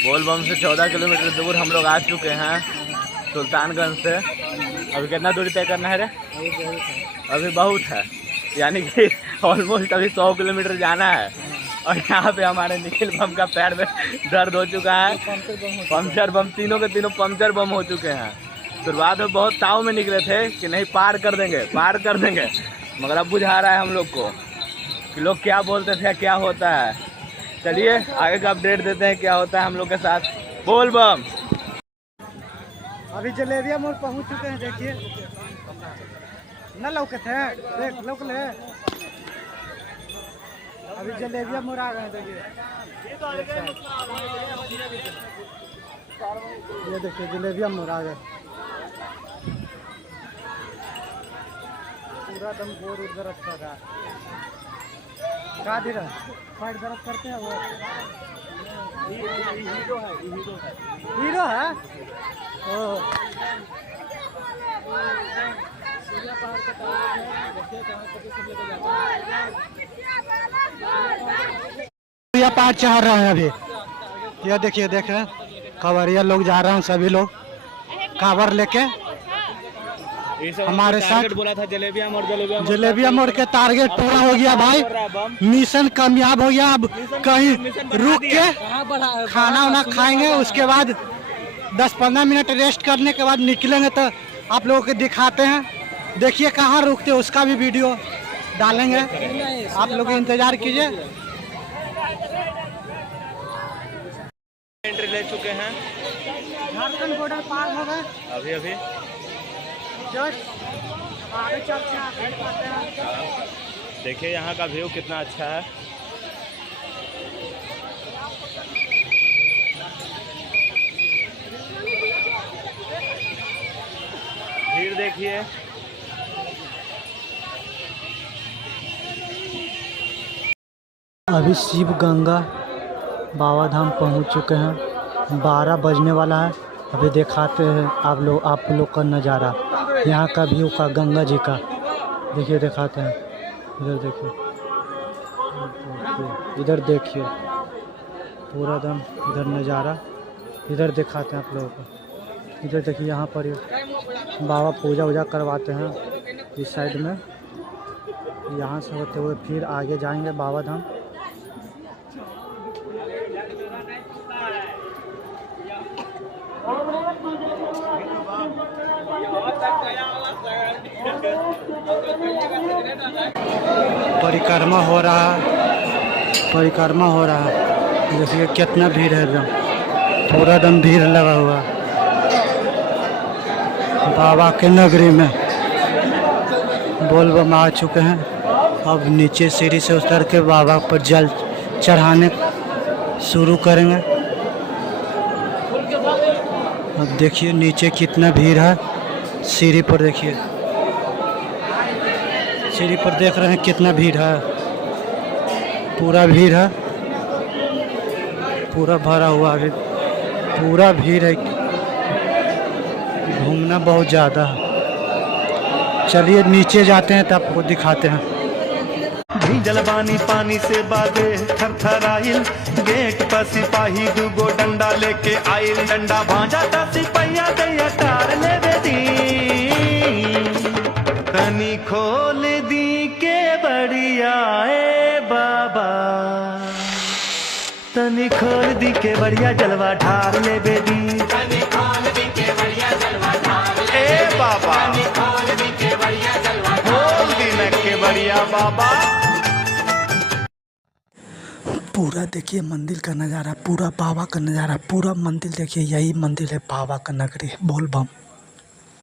बोलबम से 14 किलोमीटर दूर हम लोग आ चुके हैं सुल्तानगंज से। अभी कितना दूरी तय करना है रे? अभी बहुत है, यानी कि ऑलमोस्ट अभी 100 किलोमीटर जाना है। और यहाँ पे हमारे निखिल बम का पैर में दर्द हो चुका है। पंचर बम, तीनों के तीनों पंचर बम हो चुके हैं। शुरुआत में बहुत ताव में निकले थे कि नहीं पार कर देंगे, पार कर देंगे, मगर अब बुझा रहा है हम लोग को कि लोग क्या बोलते थे, क्या होता है। चलिए आगे का अपडेट देते हैं क्या होता है हम लोग के साथ। बोल बम। अभी जलेबिया मोड़ पहुंच चुके हैं, देखिए न लौकते हैं, देख लौक ले। अभी जलेबिया मोड़ आ गए हैं, देखिए ये देखिए जलेबिया मोड़ आ गए। पूरा दम बोर उधर अच्छा था। क्या धीरे फाइट दर्द करते हैं वो हीरो है। ये पार चढ़ रहे हैं अभी। ये देखिए देखें कांवरिया लोग जा रहे हैं, सभी लोग कांवर लेके। हमारे साथ बोला था जलेबिया मोड़ के टारगेट पूरा हो गया भाई, मिशन कामयाब हो गया। अब कहीं रुक के खाना वाना खाएंगे, उसके बाद 10-15 मिनट रेस्ट करने के बाद निकलेंगे तो आप लोगों को दिखाते हैं। देखिए कहाँ रुकते उसका भी वीडियो डालेंगे, आप लोग इंतजार कीजिए। एंट्री ले चुके हैं, झारखंड बॉर्डर पार हो गए अभी जस्ट आगे चलते हैं। देखिए यहाँ का व्यू कितना अच्छा है। भीड़ देखिए। अभी शिव गंगा बाबा धाम पहुँच चुके हैं, 12 बजने वाला है। अभी दिखाते हैं आप लोग का नज़ारा यहाँ का व्यू का, गंगा जी का। देखिए दिखाते हैं, इधर देखिए, इधर देखिए पूरा दम इधर नज़ारा, इधर दिखाते हैं आप लोगों को। इधर देखिए यहाँ पर बाबा पूजा वूजा करवाते हैं इस साइड में। यहाँ से होते हुए फिर आगे जाएंगे बाबा धाम। परिक्रमा हो रहा है, देखिए कितना भीड़ है, एकदम पूरा दम भीड़ लगा हुआ बाबा के नगरी में। बोलबम आ चुके हैं, अब नीचे सीढ़ी से उतर के बाबा पर जल चढ़ाने शुरू करेंगे। अब देखिए नीचे कितना भीड़ है, सीढ़ी पर देखिए, सीढ़ी पर देख रहे हैं कितना भीड़ है, पूरा भीड़ है, पूरा भरा हुआ है, पूरा भीड़ है, घूमना बहुत ज़्यादा है। चलिए नीचे जाते हैं तब आपको दिखाते हैं। भीजल बानी पानी से बादे थरथराइल, गेट पर सिपाही दूगो डंडा लेके आइल, डंडा भांजा था सिपहिया दैया तार ले दी, तनी खोल दी के बढ़िया ए बाबा, तनी खोल दी के बढ़िया जलवा ढार ले बेदी, तनी खोल दी के बढ़िया जलवा ढार ए बाबा, तनी खोल दी के बढ़िया जलवा खोल दी न के बढ़िया बाबा। पूरा देखिए मंदिर का नज़ारा, पूरा बाबा का नज़ारा, पूरा मंदिर देखिए, यही मंदिर है बाबा का नगरी बोलबम।